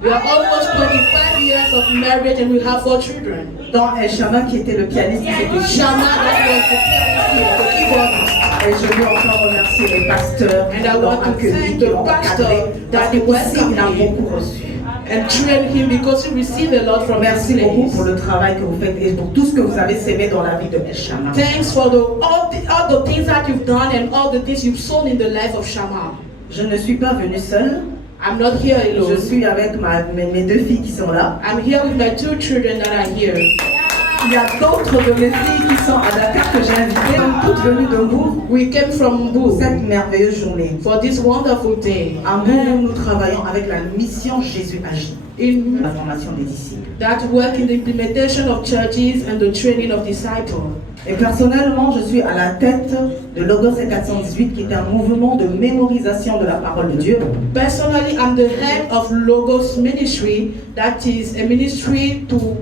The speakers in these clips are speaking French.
We are almost 25 years of marriage and we have 4 children. Dans El Shama qui était le pianiste, c'était Shama, that was the pianist, the keyboardist. Et je veux encore remercier les pasteurs And I qui l'ont want to accueilli, thank qui the l'ont pastor encadré, parce that que ici, welcomed il a him beaucoup reçu. and train him because he received a lot from Merci this beaucoup place. pour le travail que vous faites et pour tout ce que vous avez sémé dans la vie de El Shama. Thanks for all the things that you've done and all the things you've sown in the life of Shama. Je ne suis pas venue seule. I'm not here alone. Je suis avec mes 2 filles qui sont là. I'm here with my 2 children that are here. Il y a d'autres de mes filles qui sont à Dakar que j'ai invitées. Elles sont toutes venues de Mbour We came from pour Mbu cette merveilleuse journée. for this wonderful day. À Mbour, nous travaillons avec la mission Jésus agit, In la formation des disciples. that work in the implementation of churches and the training of disciples. Et personnellement, je suis à la tête de Logos 418 qui est un mouvement de mémorisation de la parole de Dieu. Personally, I'm the head of Logos Ministry, that is a ministry to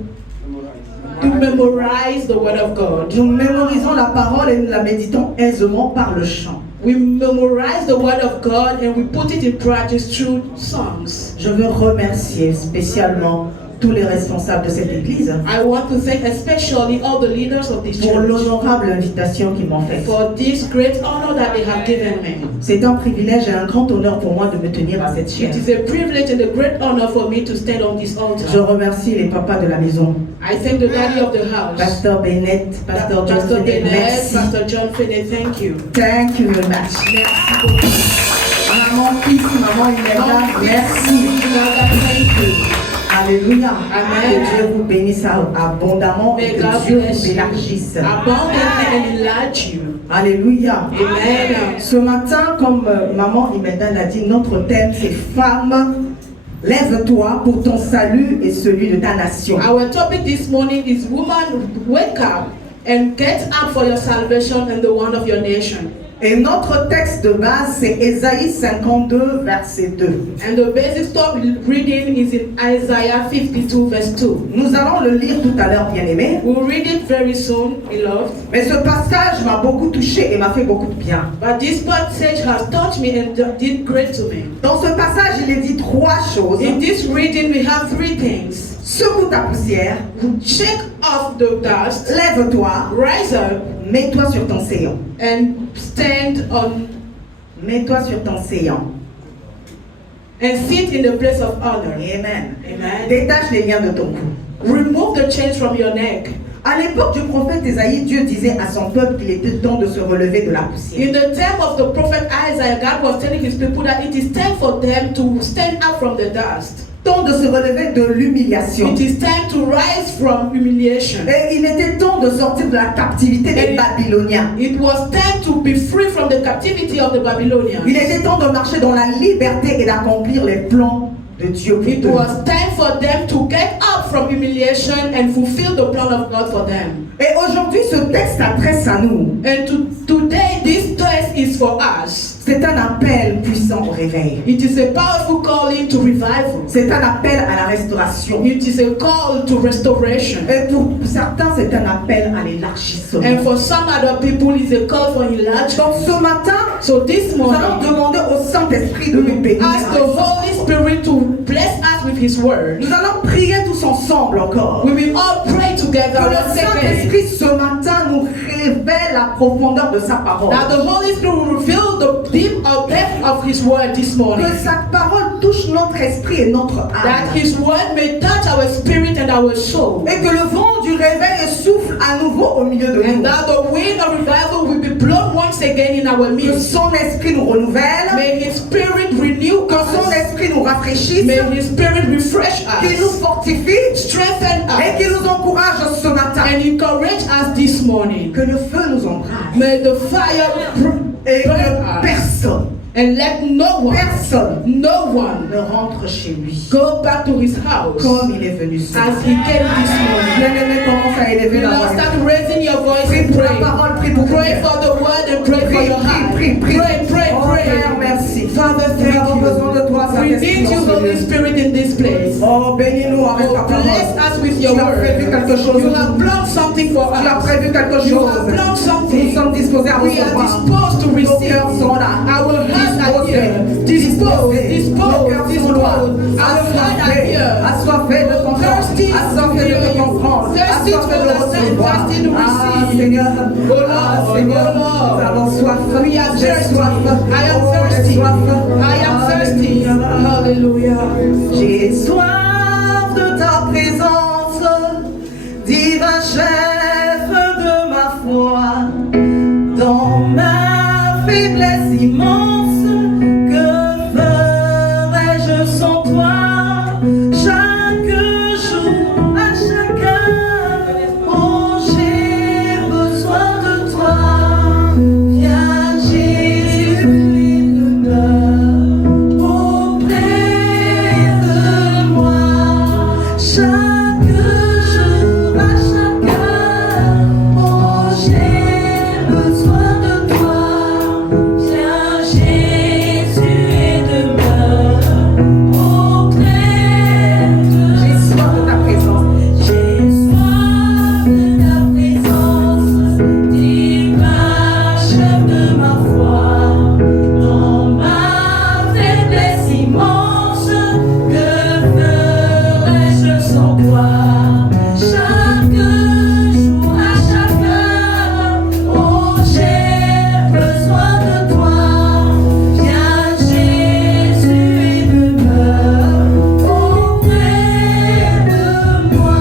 memorize the Word of God. Nous mémorisons la parole et nous la méditons aisément par le chant. We memorize the Word of God and we put it in practice through songs. Je veux remercier spécialement tous les responsables de cette église I want to thank especially all the leaders of this pour church l'honorable invitation qu'ils m'ont faite. for this great honor that they have given me. C'est un privilège et un grand honneur pour moi de me tenir à cette chaire. It is a privilege and a great honor for me to stand on this Je altar. remercie les papas de la maison, I thank the daddy of the house, Pasteur Bennett, Pasteur John Pastor Finney, Bennett, merci. Pastor John Finney, thank you. Thank you very much. Merci beaucoup. Maman fils, maman Imelda, merci. Thank you. Alléluia. Amen. Que Dieu vous bénisse abondamment et May que God Dieu bless vous you élargisse. abundantly and enlarge you. Alléluia. Amen. Ce matin, comme maman Imelda l'a dit, notre thème c'est Femme, lève-toi pour ton salut et celui de ta nation. Our topic this morning is Woman, wake up and get up for your salvation and the one of your nation. Et notre texte de base c'est Ésaïe 52 verset 2. And the basic stop reading is in Isaiah 52 verse 2. Nous allons le lire tout à l'heure, bien aimé. We'll read it very soon, beloved. Mais ce passage m'a beaucoup touché et m'a fait beaucoup de bien. But this passage has touched me and did great to me. Dans ce passage, il est dit 3 choses. In this reading, we have 3 things. Secoue ta poussière, Shake off the dust, lève-toi, rise up, mets-toi sur ton séant. and stand on Mets-toi sur ton séant. and sit in the place of honor. Amen. Amen. Détache les liens de ton cou. Remove the chains from your neck. À l'époque du prophète Ésaïe, Dieu disait à son peuple qu'il était temps de se relever de la poussière. In the time of the prophet Isaiah, God was telling his people that it is time for them to stand up from the dust. Temps de se relever de l'humiliation. It is time to rise from humiliation. Et il était temps de sortir de la captivité des Babyloniens. It was time to be free from the captivity of the Babylonians. Il était temps de marcher dans la liberté et d'accomplir les plans de Dieu pour It eux. was time for them to get up from humiliation and fulfill the plan of God for them. Et aujourd'hui, ce texte s'adresse à nous. And today, this text is for us. C'est un appel puissant au réveil. It is a powerful calling to revival. C'est un appel à la restauration. It is a call to restoration. Et pour certains, c'est un appel à l'élargissement. And for some other people, it's a call for enlargement. Donc ce matin, So this nous allons morning, demander au Saint-Esprit de nous bénir. ask the Holy Spirit to bless us with His word. Nous allons prier tous ensemble encore. We will all pray together Que le once again. Saint-Esprit ce matin nous révèle la profondeur de sa parole. That the Holy Spirit will reveal the deep or depth of His word this morning. Que sa parole touche notre esprit et notre That âme. His word may touch our spirit and our soul. Et que le vent du réveil souffle à nouveau au milieu de And nous. that the wind of revival will be blown once again in our Que midst. son esprit nous renouvelle. May His Spirit renew Que son us. esprit nous rafraîchisse. May His Spirit refresh Qu'il nous us, fortifie. strengthen Et qu'il us, nous encourage ce matin. and encourage us this morning. Que le feu nous embrase. May the fire Et burn que us, personne, and let no one ne rentre chez lui go back to his house comme il est venu ce as matin. he came this morning. Bien-aimé, commence à élever You la now voix. start raising your voice Prie and pour la pray. parole, prie pour ton Pray cœur. for the word and pray for Prie, your heart. prie, prie, Pray, pray, Oh Père, pray. merci. Father, Nous avons thank besoin de toi, you. We Saint-Esprit, need you, dans ce Holy lieu. Spirit, in this place. Oh, bénis-nous avec ta Oh, bless parole. us with your Tu as word. prévu quelque chose. You have planned something for Tu as us. prévu quelque You chose. have planned Nous something. sommes disposés à We are recevoir. disposed to Nos receive. cœurs sont là. Our hearts are Disposés. here. Disposed, Disposés. disposed, Nos cœurs sont là. disposed. Our hearts are here. Assoiffés de ton sang. Thirsty Assoiffés de te comprendre. Thirsty to Assoiffés de understand, recevoir. thirsty to receive. Seigneur. Oh Lord, Seigneur. oh Lord. Nous avons soif. We are J'ai thirsty. soif. I am Oh, j'ai thirsty. soif. I am thirsty. Hallelujah. J'ai soif de ta présence, divin chef de ma foi, dans ma faiblesse immense, que ferais-je sans toi? Chaque jour, à chaque heure, oh j'ai besoin de toi. Viens Jésus et demeure auprès de moi. Chaque jour, à chaque heure, oh j'ai besoin de toi. Viens Jésus et demeure auprès de moi. J'ai soif de ta présence. J'ai soif de ta présence, divin chef de ma foi, dans ma faiblesse immense, que ferais-je sans toi? Chaque jour, à chaque heure, oh j'ai besoin de toi. Viens Jésus et demeure auprès de moi.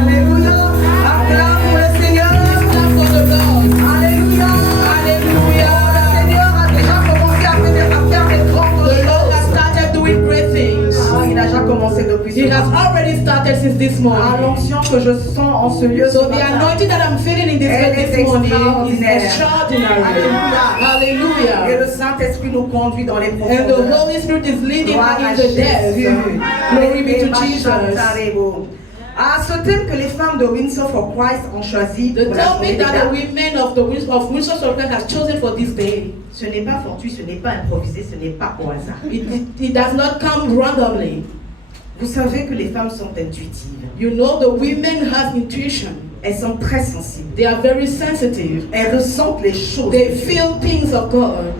Alléluia. Acclame pour le Seigneur. Clap for the Lord. Alléluia. Hallelujah. Le Seigneur a déjà commencé à faire des grandes The Lord has choses. started doing great things. Il a déjà commencé depuis He ce has matin. already started since this À morning. l'onction que je sens en ce lieu, So ce the matin, anointing that I'm feeling in this Elle bed est this morning is extraordinaire. extraordinary. et Hallelujah. le Saint-Esprit nous conduit dans les And the profondeurs. Holy Spirit is leading Gloire us à in the depths. Jésus. Glory be to Jesus. À ce thème que les femmes de Windsor for Christ ont choisi The pour la journée topic des that the dames, women of Windsor Circle has chosen for this day, ce n'est pas fortuit, ce n'est pas improvisé, ce n'est pas au hasard. it does not come randomly. Vous savez que les femmes sont intuitives. You know the women have intuition. Elles sont très sensibles. They are very sensitive. Elles ressentent les choses. They feel things of God.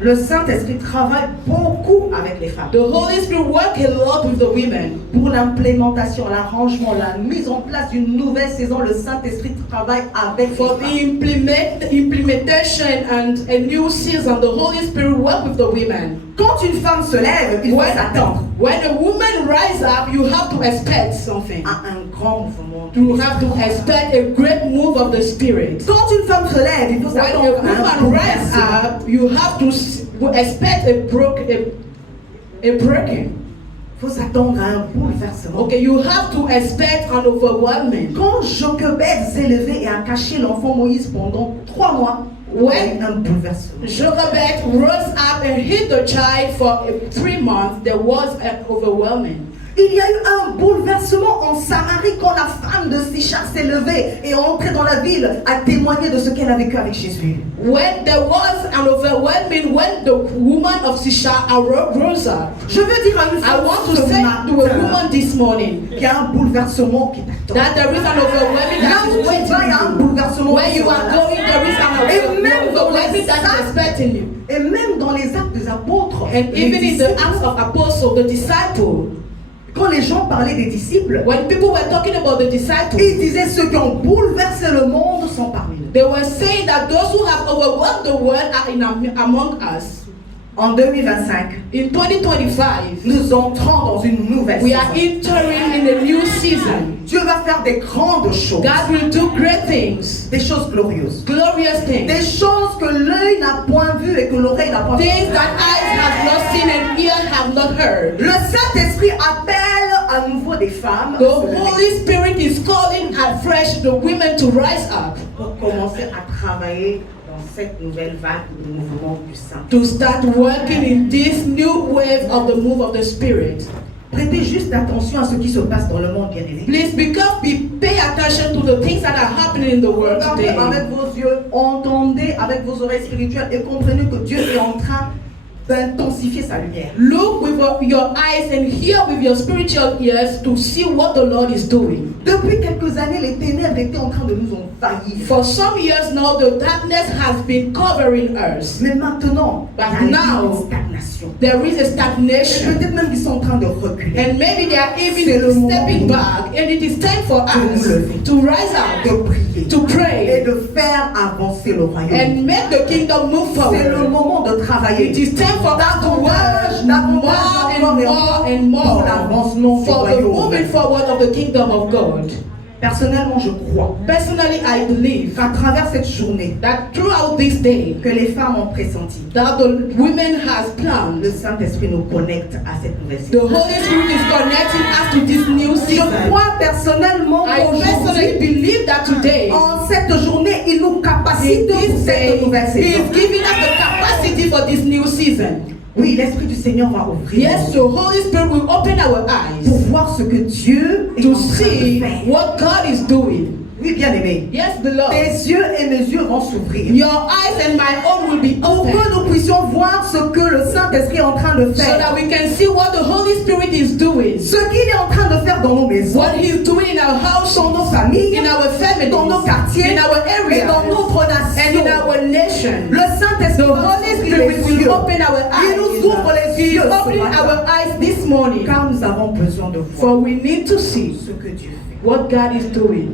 Le Saint-Esprit travaille beaucoup avec les femmes. The Holy Spirit works a lot with the women. Pour l'implémentation, l'arrangement, la mise en place d'une nouvelle saison, le Saint-Esprit travaille avec For les femmes. the implementation and a new season, the Holy Spirit works with the women. Quand une femme se lève, il faut s'attendre When a woman rises up, you have to expect something. à un grand mouvement. You have to expect a great move of the Spirit. Quand une femme se lève, il faut When a s'attendre à un woman rises bouleversement. up, you have to expect a breaking. Il faut s'attendre à un bouleversement. Okay, you have to expect an overwhelming. Quand Jochebed s'est levé et a caché l'enfant Moïse pendant 3 mois, il y a eu un bouleversement. Jochebed rose up and hid the child for 3 months. There was an overwhelming. Il y a eu un bouleversement en Samarie quand la femme de Sichar s'est levée et est entrée dans la ville à témoigner de ce qu'elle a vécu avec Jésus. When there was an overwhelming, when the woman of Sichar rose up, Je veux dire à une I femme want to ce say to a matin woman this morning qu'il y a un bouleversement qui t'attend. that there is an overwhelming Là that où is tu waiting vas, il y a un you. bouleversement. Where you are going, there is an Et même dans les overwhelming that is actes, expecting you. et même dans les actes des apôtres, And les even in the disciples, Acts of Apostles, the disciples, quand les gens parlaient des disciples, when people were talking about the disciples, ils disaient ceux qui ont bouleversé le monde sont parmi nous. they were saying that those who have overwhelmed the world are among us. En 2025, In 2025, nous entrons dans une nouvelle we are saison. entering in a new season. Dieu va faire des grandes choses, God will do great things, des choses glorieuses, glorious des things, choses que l'œil n'a point vues et que l'oreille n'a point things entendues. that eyes have not seen and ears have not heard. Le Saint-Esprit appelle à nouveau des femmes The à se lever Holy Spirit is calling afresh the women to rise up, pour commencer à travailler dans cette nouvelle vague de mouvement du Saint. to start working in this new wave of the move of the Spirit. Prêtez juste attention à ce qui se passe dans le monde, bien aimé. Please, because we pay attention to the things that are happening in the world Regardez today. avec vos yeux, entendez avec vos oreilles spirituelles et comprenez que Dieu est en train d'intensifier sa lumière. Look with your eyes and hear with your spiritual ears to see what the Lord is doing. Depuis quelques années, les ténèbres étaient en train de nous envahir. For some years now, the darkness has been covering us. Mais maintenant, But il y a now, une stagnation. There is a Et stagnation. peut-être même qu'ils sont en train de reculer, And maybe they are C'est even le moment stepping back. And it is time for us to rise de up, prier to et pray, de faire avancer le royaume. and make the kingdom move C'est le forward. moment de travailler. It is time for us to work Davantage, more and davantage more and pour l'avancement more du for the royaume. moving forward of the kingdom of God. Personnellement, je crois Personally, I believe qu'à travers cette journée, that throughout this day, que les femmes ont pressenti, that the women has le planned, Saint-Esprit nous connecte à cette nouvelle the saison. Holy Spirit is connecting us to this new Je season. crois personnellement I personally qu'aujourd'hui, believe that today, en cette journée, il nous in capacite pour this day, cette nouvelle He saison. is giving us the capacity for this new season. Oui, l'Esprit du Seigneur va ouvrir Yes, the Holy Spirit will open our pour eyes voir ce que Dieu est to en train de see faire. what God is doing. Oui, bien aimé. Yes, beloved. Tes yeux et mes yeux vont s'ouvrir. Your eyes and my own will be Pour open que nous puissions voir ce que le Saint-Esprit est en train de so faire. that we can see what the Holy Spirit is doing. Ce qu'il est en train de faire dans nos maisons, What He is doing in our house, dans nos familles, in our families, dans nos quartiers, in our et dans areas, notre and in nation. our nation. Le Saint-Esprit The va Holy ouvrir Spirit les will yeux. open our Il nous ouvre eyes. les He is yeux ce opening matin. our eyes this morning. Car nous avons besoin de voir For we need to see ce que Dieu fait. what God is doing.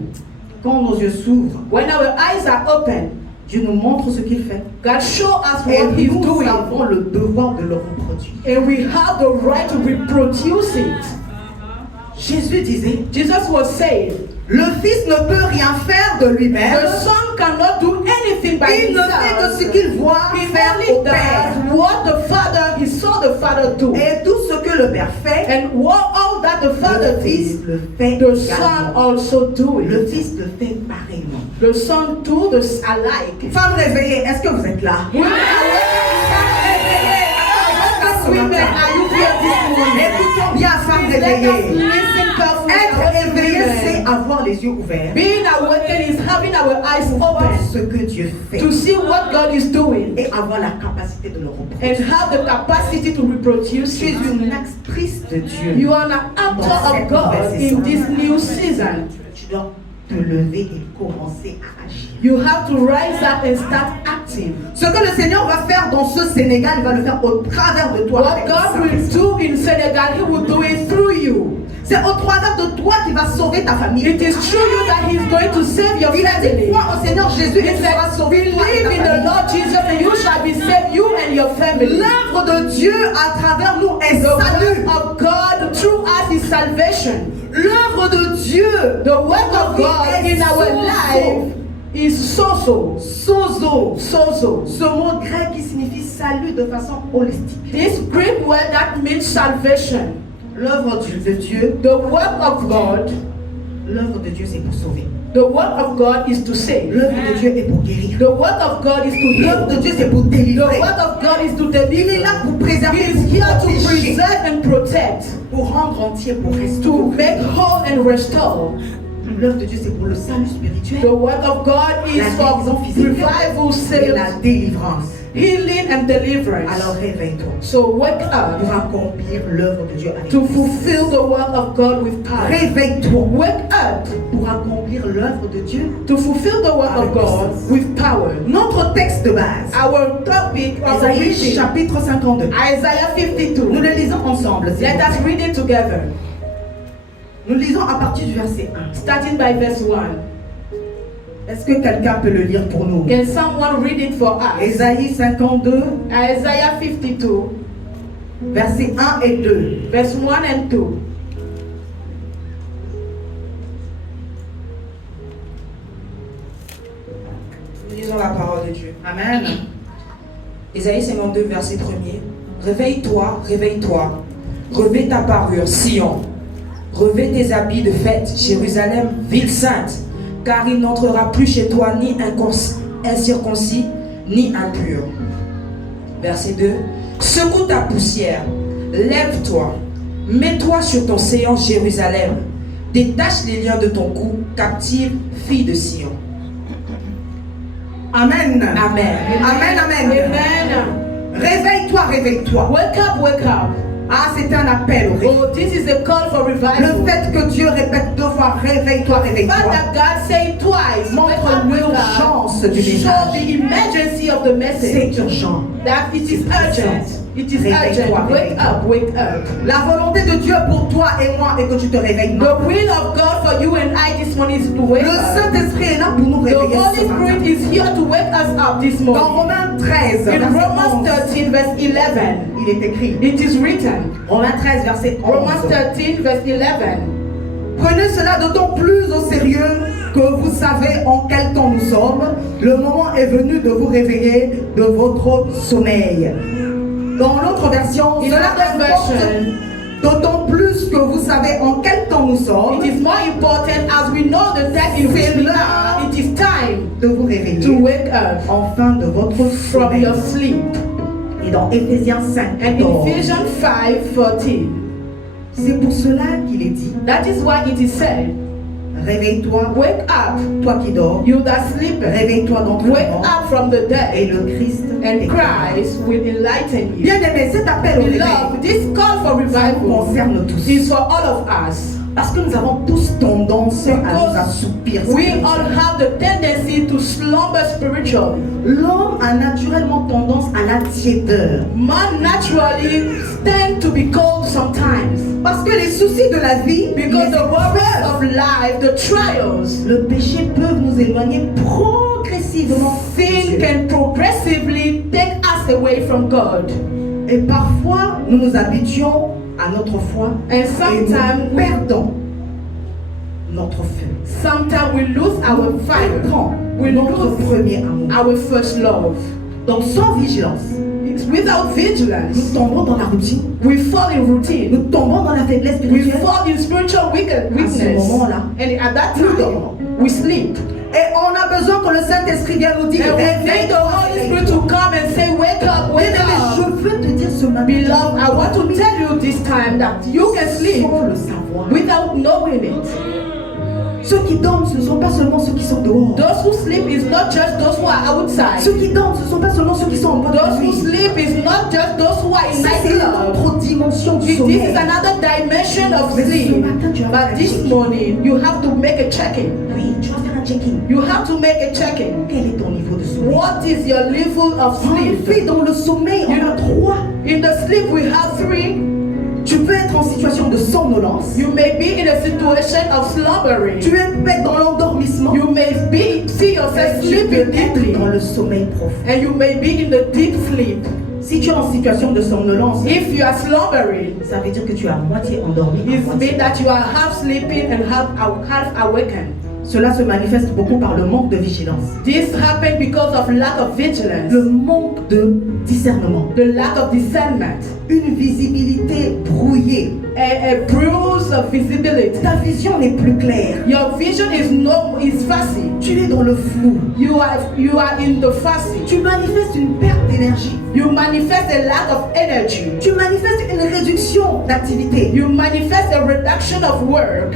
Quand nos yeux s'ouvrent, When our eyes are open, Dieu nous montre ce qu'il fait. God show us Et what He's nous doing. avons le devoir de le reproduire. And we have the right to reproduce it. Jésus disait, Jesus was saying, le Fils ne peut rien faire de lui-même. the Son cannot do anything by Il ne fait que ce himself. qu'il voit He faire au only Père. does what the Father, he saw the Father do. Et tout ce que le Père fait, And all that the Father le Fils did, le fait the Son également. also do Le it. Fils le fait pareillement. The Son do this alike. Femmes réveillées, est-ce que vous êtes là? Women are women, are you here this morning? Écoutons bien, femmes Let us réveillées. listen carefully. Être éveillé, c'est Women. avoir les yeux ouverts Being awakened is having our eyes pour voir open ce que Dieu fait to see what God is doing et avoir la capacité de le and reproduire. have the capacity to reproduce Tu es it. une actrice de Dieu. You are an actor of God in this new season. Tu dois te lever et commencer à agir. You have to rise up and start acting. Ce que le Seigneur va faire dans ce Sénégal, il va le faire au travers de toi. What avec God sa will présence. do in Senegal, He will do it through you. C'est au travers de toi qu'il va sauver ta famille. It is through you that He's going to save your Il a dit family. crois au Seigneur Jésus et He tu seras said, sauvé. toi et believe ta in the famille. Lord Jesus and you shall be saved, you and your family. L'œuvre de Dieu à travers nous est The salut. work of God through us is salvation. L'œuvre de Dieu, The work of God in our life is sozo. sozo. Sozo. Ce mot grec qui signifie salut de façon holistique. This Greek word that means salvation. L'œuvre de Dieu, The work of God, l'œuvre de Dieu c'est pour sauver. the work of God is to save. L'œuvre de Dieu est pour guérir. The work of God is to L'œuvre heal. de Dieu c'est pour The délivrer. work of God is to Il est deliver. là pour préserver, He is here to pour protéger, preserve and protect, pour rendre entier, pour to restaurer. make whole and restore. L'œuvre de Dieu c'est pour le salut The spirituel, work of God is la for guérison physique revival, et la sales, délivrance. healing and deliverance. Alors réveille-toi So wake pour up accomplir l'œuvre de Dieu avec to toi. fulfill the work of God with power. Réveille-toi Wake up pour accomplir l'œuvre de Dieu. to fulfill the work of God with power. Notre texte de base, Our topic of Isaïe reading, chapitre 52. Isaiah Nous 52. le lisons ensemble. s'il Let vous us plaît. read it together, Nous lisons à partir du verset 1. starting by verse 1. Est-ce que quelqu'un peut le lire pour nous? Can someone read it for us? Isaïe 52, Isaiah 52, versets 1 et 2. verse 1 and 2. Nous lisons la parole de Dieu. Amen. Ésaïe 52, verset 1er. Réveille-toi, réveille-toi. Revêt ta parure, Sion. Revêt tes habits de fête, Jérusalem, ville sainte. Car il n'entrera plus chez toi ni incirconcis, ni impur. Verset 2. Secoue ta poussière, lève-toi, mets-toi sur ton séant, Jérusalem. Détache les liens de ton cou, captive, fille de Sion. Amen. Amen. Amen, amen. Amen. Réveille-toi, réveille-toi. Wake up, wake up. Ah, c'est un appel au réveil. Oh, this is a call for revival. Le fait que Dieu répète 2 fois, réveille-toi, But réveille-toi, that God say twice, wake montre up, wake l'urgence up, du show message. the emergency of the message. C'est urgent. That it is urgent. It is Réveille-toi, urgent. Wake up, wake up. La volonté de Dieu pour toi et moi est que tu te réveilles The maintenant. will of God for you and I this morning is to wake Le up. Saint-Esprit est là pour nous The réveiller Holy ce matin. Spirit is here to wake us up this Dans morning. Romains 13, In verset Romans 11, 13 verse 11, il est écrit. it is written. Romains 13, verset 11. Romans 13 verse 11. Prenez cela d'autant plus au sérieux que vous savez en quel temps nous sommes. Le moment est venu de vous réveiller de votre sommeil. Dans l'autre version, In cela another importe version, d'autant plus que vous savez en quel temps nous sommes it is more important as we know the time in which we are. It is time de vous to réveiller wake up enfin de votre from sommeil. your sleep. Et dans Éphésiens 5, And 14, Ephesians 5:14, c'est pour cela qu'il est dit, that is why it is said, réveille-toi, wake up, toi qui dors, you that sleep, réveille-toi d'entre les wake morts, up from the et dead, le Christ and est Christ will enlighten you. Bien aimé, cet appel au réveil, Beloved, this call for ça nous revival concerne tous. is for all of us. Parce que nous avons tous tendance à nous Because assoupir. we spirituellement. all have the tendency to slumber spiritually. L'homme a naturellement tendance à la tiédeur. Man naturally tend to be cold sometimes Parce que les soucis de la vie, because les the worries épreuves, of life, the trials, le péché peuvent nous éloigner progressivement. de sin Dieu. can progressively take us away from God. Et parfois, nous nous habituons à notre foi And et sometimes nous perdons notre feu. sometimes we lose our fire. Perdons We notre lose premier amour. our first love. Donc sans vigilance, It's without vigilance, nous tombons dans la routine. we fall in routine. Nous tombons dans la faiblesse We spirituelle. fall in spiritual weakness. moment-là, And at that nous time, dormons. we sleep. Et on a besoin que le Saint-Esprit vienne nous dire, And we need the Holy Spirit to come and say, wake up, wake Bien-aimé, je up. veux te dire ce matin, Beloved, I want to tell you this time that you can sleep sans le savoir. without knowing it. Ceux qui dorment, ce ne sont pas seulement ceux qui sont dehors. Those who sleep is not just those who are outside. Ceux qui dorment, ce ne sont pas seulement ceux qui sont en boîte Those de who nuit. sleep is not just those who are in Ça, c'est une nightclub. autre dimension du This sommeil. is another dimension of Mais ce sleep. matin, tu vas faire But un this check-in. morning, you have to make a check-in. Oui, tu vas faire un check-in. You have to make a check-in. Quel est ton niveau de sommeil? What is your level of En effet, sleep? dans le sommeil, on a 3. In the sleep, we have 3. Tu peux être en situation de somnolence. You may be in a situation of slumbering. Tu peux être dans l'endormissement. You may see yourself Tu peux sleeping être deeply. dans le sommeil profond. And you may be in the deep sleep. Si tu es en situation de somnolence, If you are slumbering, ça veut dire que tu es à moitié endormi. à it moitié. means that you are half sleeping and half awakened. Cela se manifeste beaucoup par le manque de vigilance, This happened because of lack of vigilance, le manque de discernement, the lack of discernment, une visibilité brouillée. a bruise of visibility. Ta vision n'est plus claire. Your vision is fuzzy. Tu es dans le flou. You are in the fuzzy. Tu manifestes une perte d'énergie. You manifest a lack of energy. Tu manifestes une réduction d'activité. You manifest a reduction of work.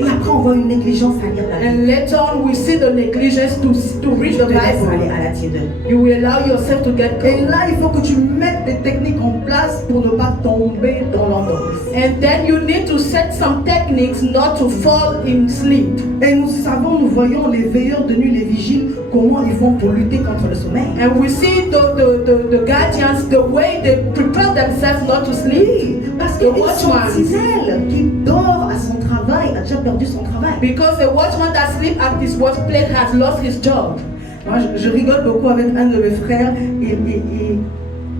Et après, on voit une négligence à lire la Bible. And later on, we see the negligence to read Tu the te laisses aller Bible. à la tiédeur. You will allow yourself to get Et cold. là, il faut que tu mettes des techniques en place pour ne pas tomber dans l'endormissement. And then you need to set some techniques not to fall in sleep. Et nous savons, nous voyons les veilleurs de nuit, les vigiles, comment ils font pour lutter contre le sommeil. And we see the guardians, the way they prepare themselves not to sleep. Oui, parce The que une watchman. sentinelle qui dort à son travail a déjà perdu son travail. Because a watchman that sleeps at his workplace has lost his job. Moi, je rigole beaucoup avec un de mes frères.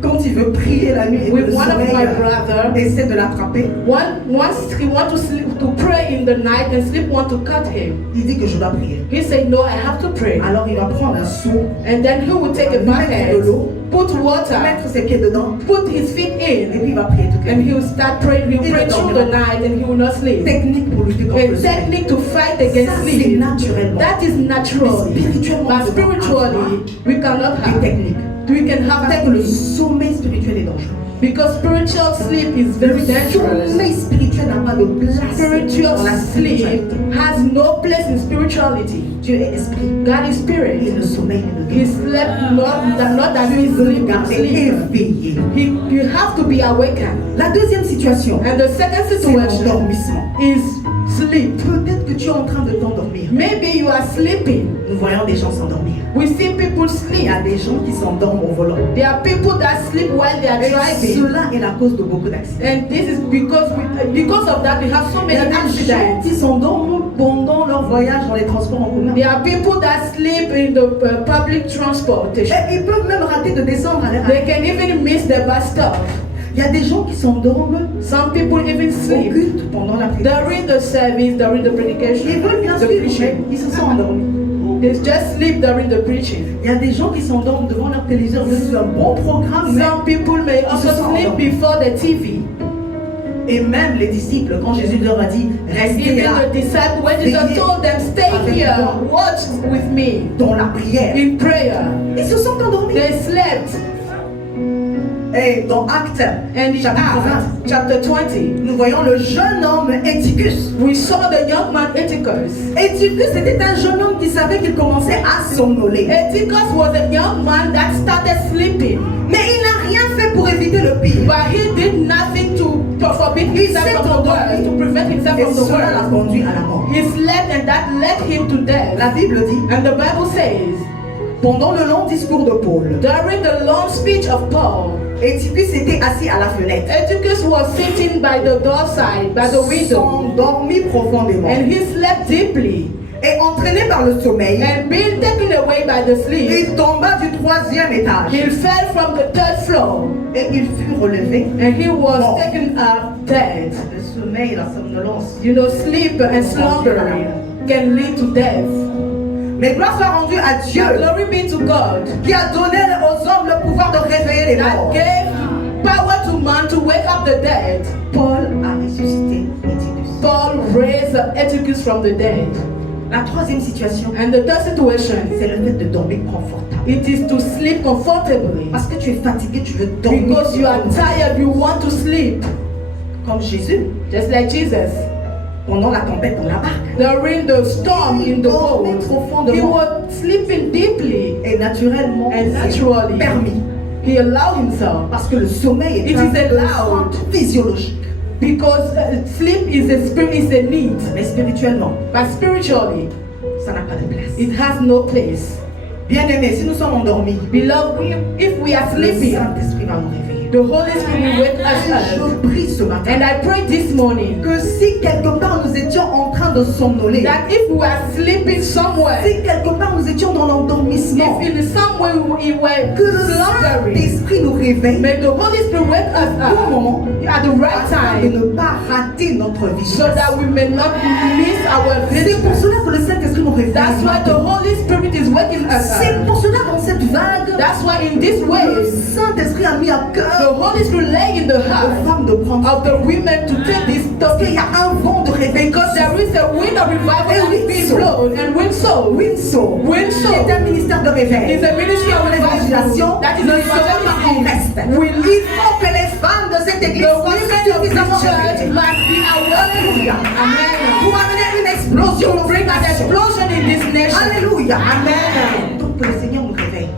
Quand il veut prier la nuit et que With le one of sommeil my brother, essaie de l'attraper, once he want to sleep, to pray in the night, and sleep want to cut him. il dit que je dois prier. He said, no, I have to pray. Alors il va prendre un seau, And then he will take a mettre bucket, de l'eau, put water, mettre ses pieds dedans, put his feet et in, puis il va prier toute la and nuit. he will start praying. He will pray through the night, and he will not sleep. Technique pour lutter contre A le sommeil. technique to fight Ça, against c'est sleep. naturellement. That is natural. Mais spirituellement, But on doit avoir spiritually, we cannot des have. techniques. We can have Parce que le techniques. sommeil spirituel est dangereux. Because spiritual sleep is Le very dangerous. sommeil spirituel n'a pas de place Spiritual dans la sleep spiritualité. has no place in spirituality. Dieu est esprit. God is Et spirit. le sommeil ne He le slept not that he sleep garder sleep. éveillé. You have to be awakened. La deuxième situation, And the second c'est situation l'endormissement. is sleep. Peut-être que tu es en train de t'endormir. Maybe you are sleeping. Nous voyons des gens s'endormir. We see people Il sleep. y a des gens qui s'endorment au volant. There are people that sleep while they are Et driving. cela est la cause de beaucoup d'accidents. And this is because of that we have so Il y a many des gens accidents. qui s'endorment pendant leur voyage dans les transports en commun. There are people that sleep in the public transportation. Et ils peuvent même rater de descendre à l'air. They can even miss the bus stop. Il y a des gens qui s'endorment Some people even au sleep culte pendant la prédication. during the service, during the Ils predication, veulent bien the suivre, mais preaching. ils se sont endormis. They just sleep during the preaching. Il y a des gens qui s'endorment devant leur téléviseur, c'est un bon programme, mais Some people may also se sont sleep endormis. before the TV. et même les disciples, quand Jésus leur a dit, restez Even là, the disciples, when Jesus Veillez told them, stay avec here, moi. watch with me dans la prière, in prayer, ils se sont endormis. they slept. Et dans Actes, And in chapitre 20, Acts chapter 20, nous voyons le jeune homme Éticus. we saw the young man Eutychus. Éticus était un jeune homme qui savait qu'il commençait à somnoler. Eutychus was a young man that started sleeping, Mais il n'a rien fait pour éviter le pire. but he did nothing to forbid himself s'est from the endormi. world, to prevent himself Et from the cela l'a world. conduit à la mort. He slept and that led him to death. La Bible dit, And the Bible says, pendant le long discours de Paul, during the long speech of Paul, Éticus était assis à la fenêtre, Eutychus was sitting by the doorside, by the window, s'endormi profondément. and he slept deeply. Et entraîné par le sommeil, And being taken away by the sleep, il tomba du 3e étage. he fell from the third floor, Et il fut relevé. and he was Mort. taken up dead. Le sommeil, la somnolence. You know, sleep and slumbering can lead to death. Mais gloire soit rendue à Dieu But glory be to God qui a donné aux hommes le pouvoir de réveiller les that morts. gave power to man to wake up the dead. Paul a ressuscité Éticus. Paul raised Eutychus from the dead. La troisième situation, And the third situation, c'est le fait de dormir confortable. it is to sleep comfortably. Parce que tu es fatigué, tu veux dormir. Because you are tired, you want to sleep. Comme Jésus, Just like Jesus. pendant la tempête dans la barque. During the storm in the boat, he was sleeping deeply Et naturellement, and c'est naturally. permis. He allowed himself Parce que le sommeil est It un is allowed. besoin physiologique. because sleep is a spirit, is a need. Mais spirituellement, But spiritually, ça n'a pas de place. it has no place. Bien-aimés, si nous sommes endormis, Beloved, if we are le sleeping, Saint-Esprit va nous réveiller. the Holy Spirit will wake us up. Je prie ce matin And I pray this morning que si quelque part nous étions en train de somnoler, that if we are sleeping somewhere, si quelque part nous étions dans l'endormissement, if in some way we were que le slumbering, Saint-Esprit nous réveille may the Holy Spirit wake us au bon up moment at the right afin de time ne pas rater notre vie. so that we may not miss our C'est pour vision. cela que le Saint-Esprit nous réveille. That's why the Holy Spirit is waking us C'est up. pour cela dans cette vague, That's why in this le way, Saint-Esprit a mis à the cœur Holy Spirit lay in the aux heart femmes de prendre of the women to take this parce qu'il y topic a un vent de réveil. because there is a wind of revival that is being blown and wind soul. Winso, Winso c'est un ministère de réveil. is a ministry of L'évangélisation revival that is ne sera pas en evangelism. reste. We Il live faut que les femmes de cette église the soient women of suffisamment this church réveillées must be Alléluia. aware. Amen. pour amener une explosion To dans bring cette an nation. explosion in this nation. Alléluia. Amen. Donc que le Seigneur nous réveille.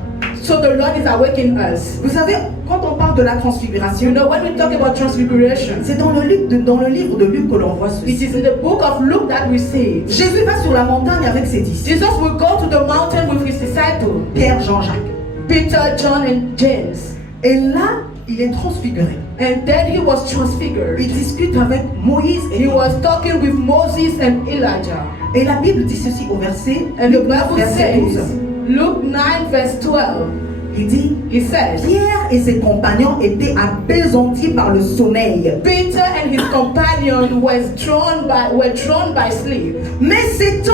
So the Lord is awakening us. Vous savez, quand on parle de la You transfiguration, know, when we talk about transfiguration, c'est dans le livre de Luc que l'on voit it ceci. is in the book of Luke that we see. Jésus va sur la montagne avec ses disciples, Jesus will go to the mountain with his disciples, Pierre, Jean-Jacques. Peter, John, and James. Et là, il est transfiguré. And then he was transfigured. Il discute avec Moïse et He Élie. was talking with Moses and Elijah. Et la Bible dit ceci au verset, And the Luc 9, Bible verset 12. says, Luke 9, verse 12, Il dit, he says, Pierre et ses compagnons étaient appesantis par le sommeil. Peter and his companion were drawn by sleep. Mais s'étant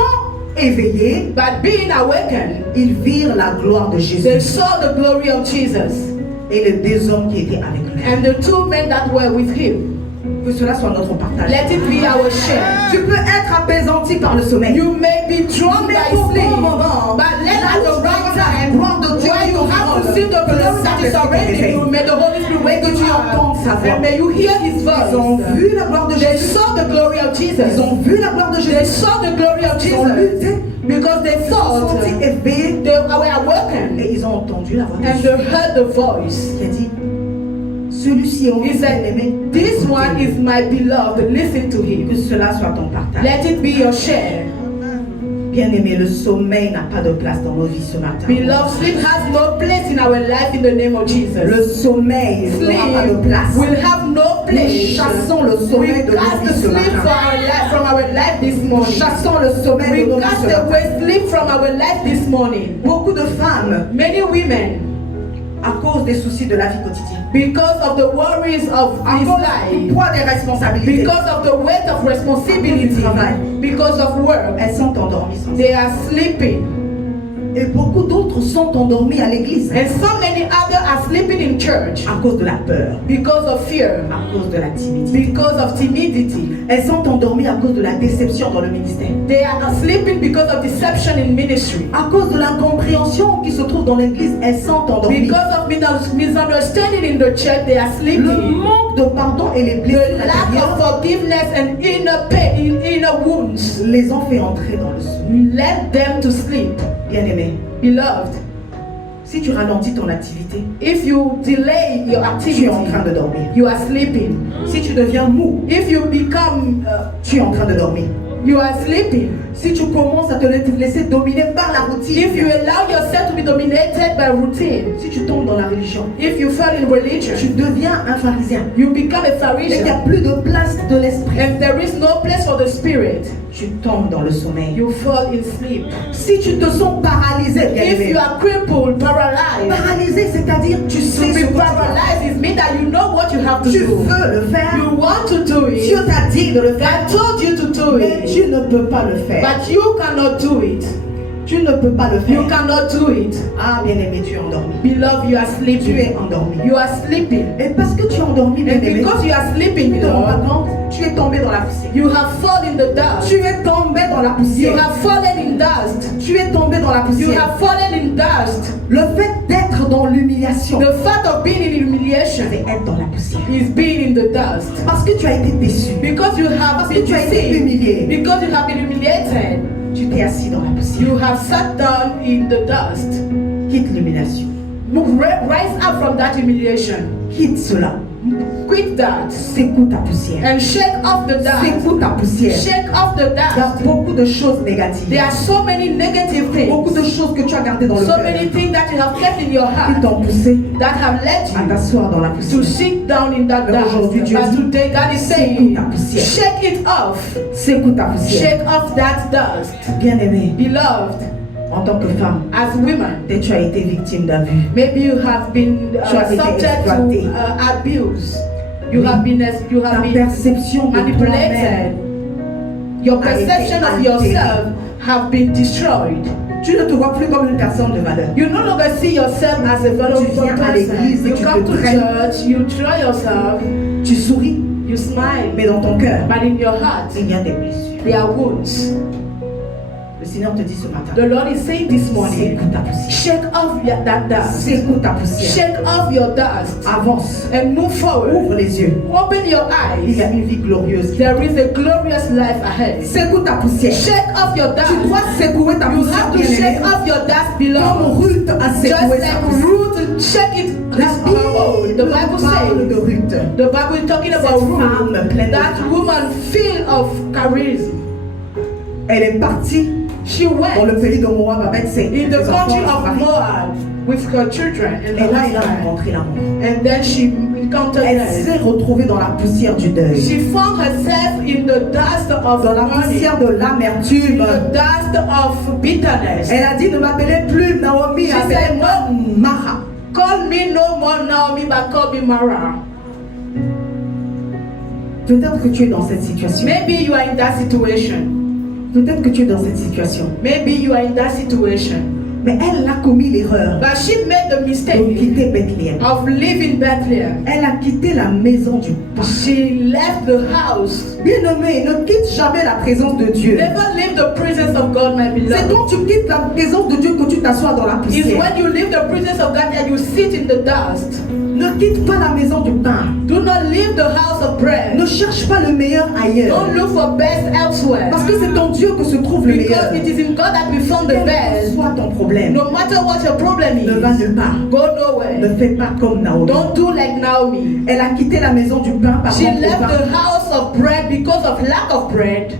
éveillés, But being awakened, ils virent la gloire de Jésus they saw the glory of Jesus et les deux hommes qui étaient avec lui. and the two men that were with him. Que cela soit notre partage. Let it be our share. Tu peux être apaisanti par le sommeil. You may be drawn Mais by pour sleep, bon moment, but let là at où the tu right entends time, la gloire de Dieu where you dans ton have to rôle, see the que le glory that is Saint-Esprit surrounding t'éveille. you, may the Holy Spirit wake Que tu you entends sa up, voix. and may you hear His Ils ont voice. vu la gloire de They Jésus. saw the glory of Ils Jesus. ont vu la gloire de They Jésus. saw the glory of Ils ont Jesus lutté. because they Ils se sont thought sentis éveillés. they were awakened Et ils ont entendu la voix de and Jésus. they heard the voice. Qui a dit, celui-ci est mon He fils said, bien-aimé. "This one is my beloved. Listen to Que him. cela soit ton partage. Let it be your share." Bien-aimé, le sommeil n'a pas de place dans nos vies ce matin. Beloved, sleep has no place in our life in the name of Jesus. Le sommeil n'aura pas de Sleep place. will have no Nous place. chassons le We sommeil de nos cast the vies ce sleep matin. from our life this Nous morning. chassons le sommeil de We nos vies cast ce matin. away sleep from our life this morning. Beaucoup de femmes, Many women, à cause des soucis de la vie quotidienne, because of the worries of à this cause du life, poids des responsabilités, because of the weight of responsibility, because of work, elles sont endormies sans they are sleeping. Et beaucoup d'autres sont endormies à l'église And so many others are sleeping in church à cause de la peur, because of fear, à cause de la timidité. because of timidity. Elles sont endormies à cause de la déception dans le ministère, They are sleeping because of deception in ministry. à cause de l'incompréhension qui se trouve dans l'église. Elles sont endormies. Because of misunderstanding in the church, they are Le sleeping. manque de pardon et les blessures The lack intérieures of forgiveness and inner pain, inner wounds, les ont fait entrer dans le sommeil. led them to sleep. Bien-aimé, Beloved, si tu ralentis ton activité, if you delay your tu activity, es en train de dormir. you are sleeping. Si tu deviens mou, If you become, tu es en train de dormir. you are sleeping. Si tu commences à te laisser dominer par la routine, If you allow yourself to be dominated by routine, si tu tombes dans la religion, if you fall in tu religion, deviens un pharisien. you become a Et il n'y a Pharisee, plus de place de l'esprit. and there is no place for the spirit. Tu tombes dans le sommeil. You fall in sleep. Si tu te sens paralysé, If bien-aimé, you are crippled, paralyzed, paralysé, c'est-à-dire tu sais to ce be que tu dois paralyzed is mean that you know what you have to Tu do. veux le faire. You want to do Dieu it. t'a dit de le faire, God told you to do mais it, tu ne peux pas le faire. but you cannot do it. Tu ne peux pas le You faire. cannot do it. Ah, bien-aimé, tu es endormi. Beloved, you are Tu sleeping. es endormi. You are sleeping. Et parce que tu es endormi, And bien-aimé, because you are tu sleeping, ne te rends pas beloved, compte, tu es tombé dans la poussière. you have fallen in the dust. Tu es tombé dans la You poussière. have fallen in dust. Tu es tombé dans la You poussière. have fallen in dust. Le fait d'être dans l'humiliation, The fact of being in humiliation c'est être dans la poussière. is being in the dust. Parce que tu as été déçu. Because you have Parce que been tu as été deceived. humilié. Because you have been humiliated. Tu t'es assis dans la poussière. You have sat down in the dust. Quitte l'humiliation. Rise up from that humiliation. Quitte cela. Quit that. Secoue ta poussière. And shake off the dust. Secoue ta poussière. Shake off the Il y a dust. beaucoup de choses négatives. There are so many negative Beaucoup de things. choses que tu as gardées dans le So cœur many things that you have kept in your qui heart t'ont poussé that have led à you t'asseoir dans la to poussière. sit down in that Mais aujourd'hui, dust. Dieu But dit, today God is secoue saying, ta poussière. shake it off. Secoue ta poussière. Shake off that dust. Bien-aimé, Beloved, en tant que femme, as women, peut-être tu as été victime d'abus. maybe you have been Tu as été subject exploité. to abuse. You Oui. have Ta been perception de toi-même manipulated. Your a été perception of altérée. yourself have been destroyed. Tu ne te vois plus comme une personne de valeur. You no longer see yourself as a valuable Tu viens à person. l'église et You tu come te to traînes. church, you try yourself, Tu souris, you smile, mais dans ton cœur, but in your heart il y a des blessures. there are wounds. Le Seigneur te dit ce matin, The Lord is saying this morning, secoue ta poussière. shake off that dust. Secoue ta poussière. Shake off your dust Avance. and move forward. Ouvre les yeux. Open your Il y a eyes. une vie glorieuse. There is a glorious life ahead. Secoue ta poussière. Shake off your Tu dust. dois secouer ta You poussière, have to bien-aimé. shake off your dust below. Comme Ruth a Just secoué sa like poussière. Ruth, shake it La on her own. The Bible Bible parle says, de Ruth. the Bible is talking about Cette femme Ruth, pleine de that grâce. woman filled of charisma. Elle est partie She dans went le pays de Moab avec ses in the enfants, country son of mari. Moab with her children and Et her là, elle a husband. rencontré l'amour. And then she encountered Elle death. s'est retrouvée dans la poussière du deuil. She found herself in the dust of Dans la mourning, poussière de in l'amertume. the dust of bitterness. Elle a dit, ne m'appelez plus Naomi, She appelez-moi said, Mara. Call me no more Naomi, but call me Mara. Peut-être que tu es dans cette situation. Maybe you are in that situation. Peut-être que tu es dans cette situation. Maybe you are in that situation. Mais elle a commis l'erreur But she made the de mistake quitter Bethléem. of leaving Bethlehem. Elle a quitté la maison du pain. She left the house. Bien-aimé, ne quitte jamais la présence de Dieu. Never leave the presence of God, my C'est beloved. quand tu quittes la présence de Dieu que tu t'assois dans la It's poussière. when you leave the presence of God that you sit in the dust. Ne quitte pas la maison du pain. Do not leave the house of bread. Ne cherche pas le meilleur ailleurs. Don't look for best elsewhere. Parce que c'est en Dieu que se trouve le meilleur. Because it is in God that we found the Quel que best. soit ton problème, No matter what your problem ne va is, nulle part. go Ne nowhere. fais pas comme Naomi. Don't do like Naomi. Elle a quitté la maison du pain par She manque de left pain. the house of bread because of lack of bread,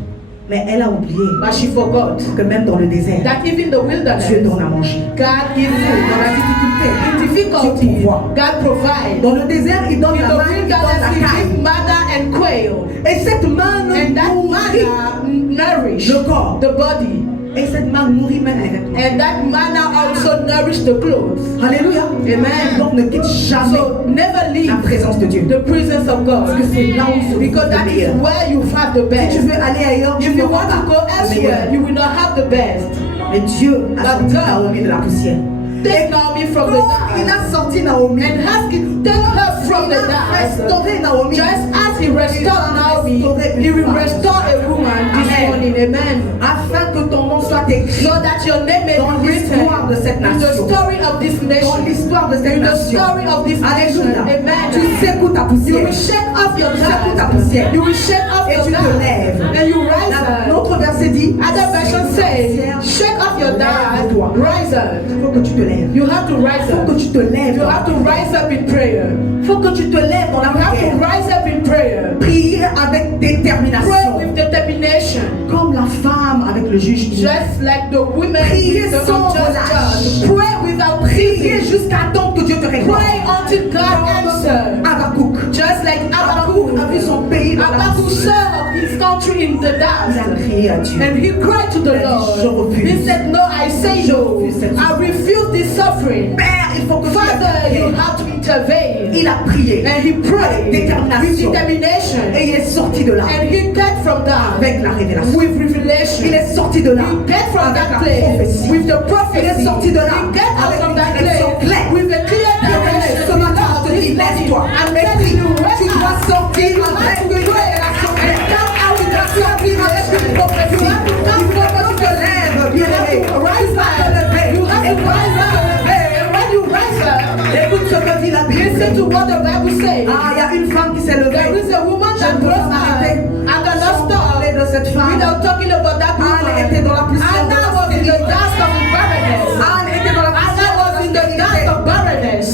Mais elle a oublié but she forgot que même dans le désert, that even the wilderness, Dieu donne à manger. God gives Dans la food. difficulté, In Dieu difficulty, pourvoit. God provides. Dans le désert, il donne In la the main, il donne la wilderness, He caille. gives manna and quail. Et cette main And that nourrit manna nourish le corps. the body. Et cette main nourrit même les vêtements. And that manna also nourish the clothes. Alléluia. Amen. Donc ne quitte jamais So never leave la présence de Dieu. the presence of God. Parce que c'est là où se trouve Because that le is meilleur. where you have the Si tu best. veux aller ailleurs, tu If ne you vas want to go pas le elsewhere, meilleur. you will not have the best. Mais Dieu a But sorti God- Naomi de la poussière. Take Naomi from the Quand il dust a sorti Naomi, and has take her from il the a dust. restauré Naomi. Just as He restored Naomi, He will restore a woman this Amen. morning. Amen. Afin que ton nom soit écrit So that your name may dans be written l'histoire de cette in the nation. story of this Dans nation. l'histoire de cette In the nation. story of this nation. Alléluia. Amen. Tu secoues ta You poussière. will shake off your Secoue ta dust. poussière. You will shake off Et your tu te dust. lèves. And you rise up. L'autre verset dit, Other version says, shake off your dust. Lève-toi. Rise up. il faut que tu te lèves. You have to rise Il faut up. que tu te lèves. You have to rise up in prayer. Il faut que tu te lèves dans la You have to prière. rise up in prayer. Prier avec Pray détermination. with determination. Comme la femme avec le juge. Just like the women Priez with the sans unjust relâche. judge. Pray without Prier ceasing. jusqu'à temps que Dieu te réponde. Pray until God answers. Habakkuk. Just like Habakkuk a vu son pays dans la Habakkuk poussière. saw his country in the Il a dust. crié à Dieu. And he cried to the Il a dit, je Lord. refuse. He said, no, I say Je no. refuse cette I refuse this suffering. Père, il faut que tu Father, you interviennes. have to intervene. Il a prié. And he prayed Avec détermination. with determination. Et il est sorti de là And he got from that avec la révélation. with revelation. Il est sorti de là He get from avec that la place prophétie. with the Il prophecy. est sorti de là He get out avec from une that direction place claire. with a clear direction. Ce matin, je te dis, lève-toi. I'm Et telling prie. you, wake Tu dois up. sortir You avec have to une pray révélation and claire. come out Tu with dois a clear sortir avec une direction. prophétie. You have to Il come faut with que tu te lèves, bien-aimé. You have to rise Tu dois up. te lever. You have Et to quand tu rise vas te up. lever, And when you rise up, écoute ce que dit la Bible. listen to what the Bible says. Ah, il y a une femme qui s'est There levée. is a woman Je that ne peux rose pas up. m'arrêter I cannot sans stop parler de cette femme. without talking about that woman. Anne était dans la poussière de Anna la was in the stérilité. dust of barrenness. Anne était dans la Anna poussière was in the dust of barrenness.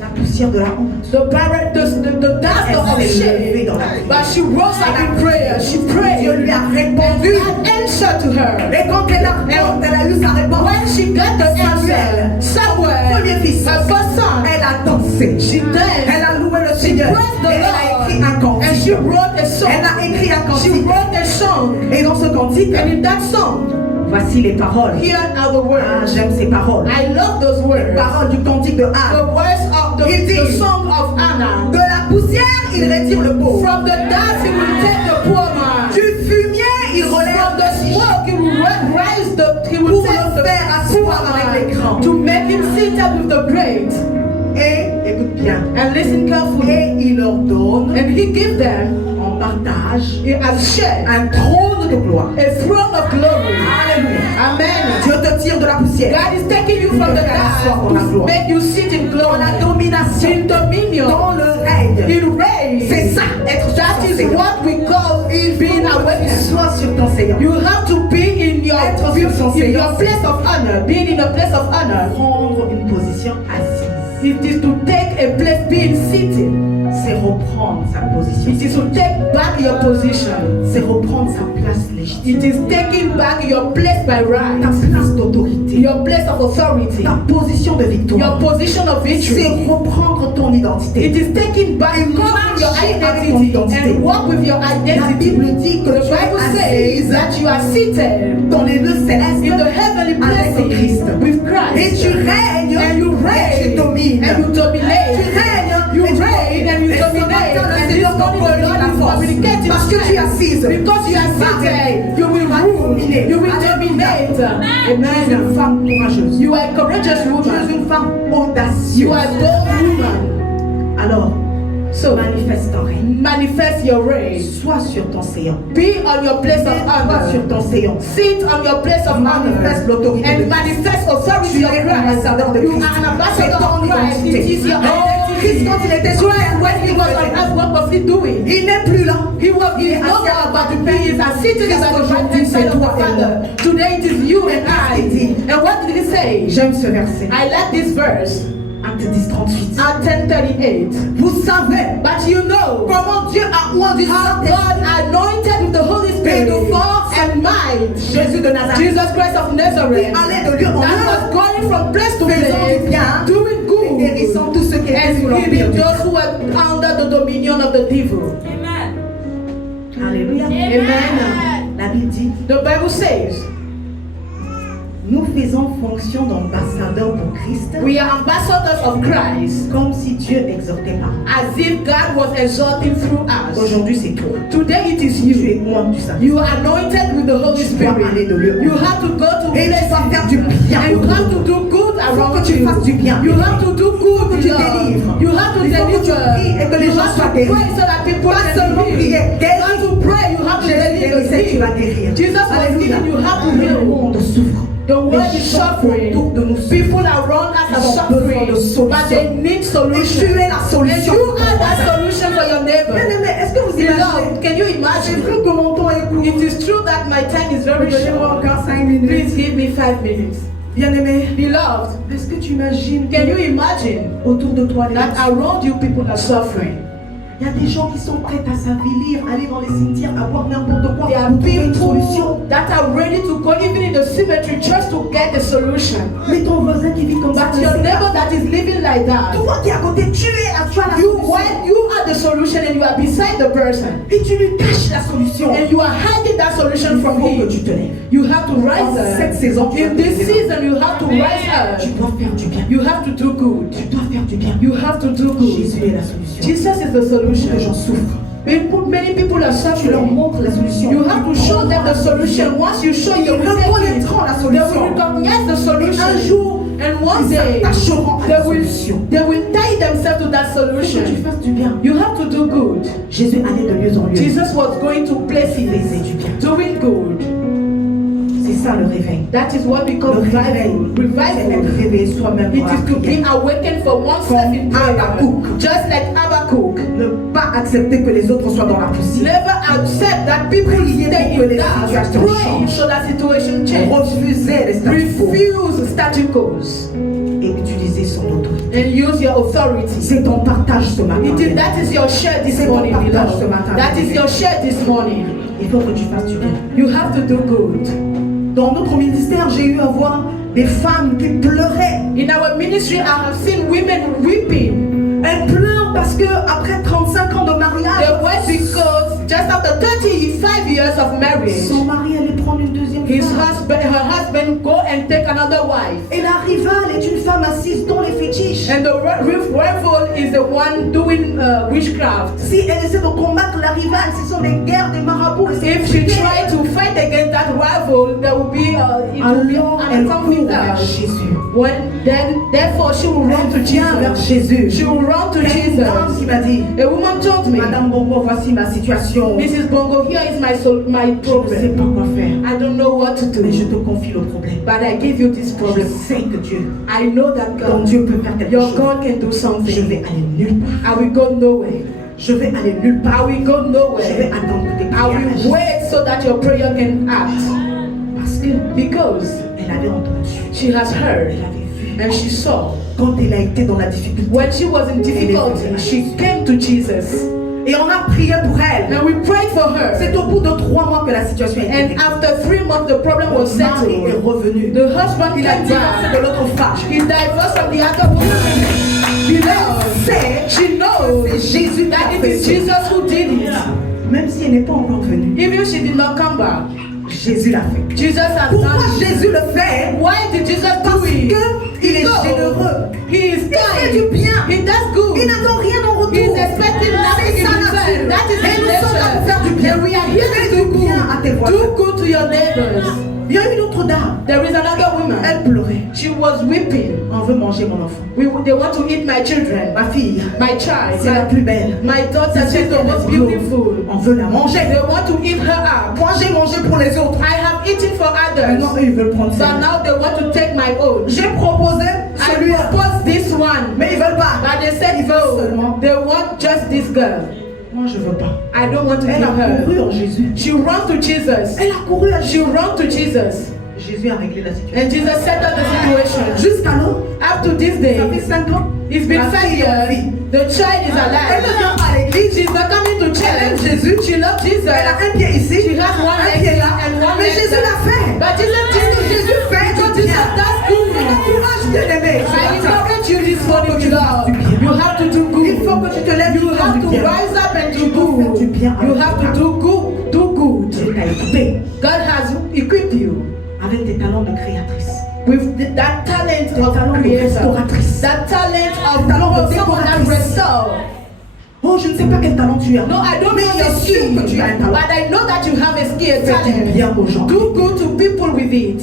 La poussière de la honte. The dust of Elle s'est levée shame. dans la prière. But she rose up in prayer. She prayed. Dieu lui a And répondu. God answered to her. Et quand elle a eu sa réponse, When she got the answer, Samuel, premier fils, her first son, elle a dansé. she danced. Elle a loué le She Seigneur. praised the Et elle a écrit un Lord. And she cantique. wrote a song. Elle a écrit un She cantique. wrote a song. Et dans ce cantique, And in that song, voici les paroles. here are the Ah, words. j'aime ces paroles. I love those Les words. paroles du cantique de The Anne. words of Il dit- the song of Anna. De la poussière, il retire le pauvre. From the dust he will take the poor man. Du fumier, il relève From the le riche. smoke he will rise he will Pour take le the faire asseoir poor avec les grands. man to make him sit up with the great. Et, écoute bien, And listen carefully. et il leur donne And he give them en partage as share un trône de gloire. a throne of glory. Alléluia. Amen. Dieu te tire de la poussière. God is taking you from the dust to make you sit in Dans glory, la domination, in dominion, dans le règne. in reign. C'est ça, être That sur is ton Seigneur. what we call being awakened. Sois sur ton Seigneur. You have to be in Être sur son your Seigneur. place of honor, being in a place of honor. Prendre une position assise. It is to take a place, being seated. C'est reprendre sa position. It is to take back your position. C'est reprendre sa place légitime. It is taking back your place by Ta right, place d'autorité. your place of authority, Ta position de your victoire. position of C'est victory. reprendre ton identité. It is taking back your identity and walk with your La identity. Bible dit que The tu es Bible says assise that you are seated dans les lieux célestes in the heavenly avec Christ. places with Et Christ. tu règnes And you et reign tu domines. and you Tu dominate. règnes You et tu reign and you Et ce dominate. matin, le And this Seigneur morning t'envoie the Lord la is force. communicating Parce que tu es assise. because you are seated. You will Va rule. dominer. You will Alléluia. dominate. it. Tu es une femme courageuse. You are a courageous Tu es woman. une femme You audacieuse. are a bold woman. Alors, So manifeste ton règne. manifest your reign. Sois sur ton séant. Be on your place of Sois sur honor. ton séant. Sit on your place of Manifeste honor. l'autorité de And Christ. manifest authority Tu of es un Christ. ambassadeur de You Christ. are an C'est ambassador ton of Christ. It identité. is your Christ, quand il était sur terre, when he was on earth, what was he doing? il n'est plus là. He was Il est no assis à more la about to droite be. He is seated at the right hand side of the Father. Today it is you and I. And what did he say? J'aime ce verset. I like this verse. Acte 10, 38. At 10:38. Vous savez But you know comment Dieu a oint how God anointed with the Holy Spirit Et de force and might Jésus de Nazareth. Jesus Christ of Nazareth Allait de lieu en that lieu, was going from place to faisant du place, bien, doing good, guérissant tous ceux qui étaient and sous l'empire. healing those who were under the dominion of the devil. Alléluia. Amen. La Bible dit, The Bible says nous faisons fonction d'ambassadeurs pour Christ, we are ambassadors of Christ, comme si Dieu exhortait pas. as if God was exalting through us. Aujourd'hui, c'est toi. Today it is Tu you. es moi, tu sais. You are anointed with the Holy Tu dois aller de lieu Spirit. en You lieu. have to go to Et tu places dois faire du bien and you autour have de to do good Il faut around que tu you. fasses du bien. You have to do good. que tu love. délivres. You have to Il faut que tu deliver. pries et que les You gens have soient to guéris. pray so that people Pas can seulement be prier, healed. You have to pray. You have to Jésus guérissait, tu vas deliver. guérir. Jesus was Alléluia. healing. You have to Le heal. monde souffre. The world Les is gens suffering. autour de nous souffrent. People around us are Nous avons besoin de suffering, but they solutions. need Et solutions. tu es la And solution. you are that solution for your neighbor. Bien-aimé, est-ce que vous imaginez? Beloved, can you C'est imagine? vrai que mon temps est court. It is true that my time is very Donnez-moi short. encore 5 minutes. Please give me 5 minutes. Bien-aimé, Beloved, est-ce que tu imagines can you que imagine autour de toi, les that gens- around you people are suffering? il y a des gens qui sont prêts à s'avilir, aller dans les cimetières, à boire n'importe quoi There are pour trouver une solution. people that are ready to go even in the cemetery just to get a solution. Mais ton voisin qui vit comme ça, But your neighbor that is living like that, toi qui es à côté, tu as la you solution. when you are the solution and you are beside the person Et tu lui caches la solution. and you are hiding that Il solution from faut que him, tu te lèves. you have to Dans rise cette up. saison, tu In dois this te lever. season, you have to rise Tu up. dois faire du bien. You have to do good. Tu dois faire du bien. You have to do good. Jésus est la solution. Jesus is the Les solution. gens souffrent. Many people are Tu leur suffering. montres la solution. You have to show them the solution. Once you show Ils them, reconnaîtront la they solution. will recognize the Et un solution. jour, And one ils day, s'attacheront à they la will, solution. they will tie themselves to that Il faut que tu solution. fasses du bien. You have to do good. Jésus allait de lieu en lieu. Jesus was going to places, faisait du bien. doing good. C'est ça le réveil. That is what we Le call réveil, revival. c'est être Revival. réveillé soi-même It pour la is to be prière. awakened for oneself in prayer. Habakkuk. Just like Habakkuk. Ne pas accepter que les autres soient dans la poussière. Never accept that people Priez stay pour que in les that. situations Pray changent. so that situation change. Refuser les statu quo Refuse statu quos et utiliser son autorité. and use your authority. C'est ton partage ce matin. That is your share this C'est ton morning, partage ce beloved. matin. That is your share this morning. Il faut que tu fasses du bien. You have to do good. Dans notre ministère, j'ai eu à voir des femmes qui pleuraient. In our ministry, I have seen women weeping. Elles pleurent parce que après 35 ans de mariage, They wept because just after 35 years of marriage, son mari allait prendre une deuxième her femme. husband go and take another wife. Et la rivale est une femme assise dans les fétiches. And the rival is the one doing witchcraft. Si elle essaie de combattre la rivale, ce sont des guerres des marabouts. Et c'est If she compliqué. try to fight against that rival, there will be it will be Alors elle a court conflict. vers Jésus. Therefore she will run to Elle vient vers Jesus. Jésus. She will run to Et une dame Jesus. qui m'a dit, A woman told me, Madame Bongo, voici ma situation. Mrs. Bongo, here is my Je ne sais problem. pas quoi faire. I don't know what to Mais je do, te confie le problème. but I give you this Je problem. sais que Dieu, I know that ton God, Dieu peut faire quelque your chose. God can do Je vais something. aller nulle part. I will go nowhere. Je vais aller nulle part. I will go Je vais nowhere. attendre que tes I prières will agissent. wait so that your prayer can act. Parce que Because elle avait entendu. she has heard Elle avait vu. and she saw. Quand elle a été dans la difficulté. When she was in difficulty, she came to Jesus. Et on a prié pour elle. And we prayed for her. C'est au bout de 3 mois que la situation a été And réglée. after 3 months, the problem was Le mari est settled. revenu. The husband Il a came divorcé de back. l'autre femme. He divorced from the other woman. Beloved, C'est she knows c'est Jésus qui that a it fait is ça. Jesus who did it. Même si elle n'est pas encore venue. Even if she did not come back, Jésus l'a fait. Jesus has Pourquoi done it. Jésus le fait? Why did Jesus do Parce it? que Il est généreux. He is Il fait kind. du bien. He does good. Il n'attend rien en retour. He is expecting nothing C'est in sa return. nature. That is Et his nous sommes là pour nature. faire du bien. And we are here Fais to do du bien à tes good. voisins. Do good to your neighbors. Il y a une autre dame. There is another woman. Elle pleurait. She was weeping. On veut manger mon enfant. They want to eat my children. Ma fille, My child. c'est la plus belle. My daughter, C'est she's the most beautiful. On veut la manger. They want to eat her up. Moi, j'ai mangé pour les autres. I have eaten for Maintenant, others. eux, ils veulent prendre So ça. now they want to take my own. J'ai proposé I celui-là. proposed this one. Mais ils veulent pas. But they said Ils veulent seulement. no. They want just this girl. Moi, je veux pas. I don't want to Elle give a couru her. en Jésus. She ran to Jesus. Elle a couru à She Jésus. ran to Jesus. Jésus a réglé la situation. And Jesus settled the situation. Jusqu'alors, Up to this ça fait day, 5 ans. it's been Ma 5 fille years. vit. The child is Elle ne alive. vient pas à l'église. She's not coming to Elle aime church. Jésus. She loves Jesus. Elle a un pied ici, She has one un leg pied là. and one Mais leg Jésus there. l'a fait. But Jesus Parce que did Jésus it. fait Because du Jesus bien. does good. Courage, bien-aimé. I encourage you this morning, tu fasses beloved. du bien. You have to do good. Il faut que tu te lèves. You have to du bien. rise up and do Tu dois faire du good. bien You avec have ton to do good. Do good. Dieu t'a équipé God has equipped you avec des talents de créatrice. with that talent of talent de creator, restauratrice. that talent of talent de someone that décoratrice. restore. Oh, je ne sais pas quel talent tu as. No, I don't Mais know your c'est sûr skill, que tu as un talent. but I know that you have a skill, Fais du bien aux gens. talent. Do good to people with it.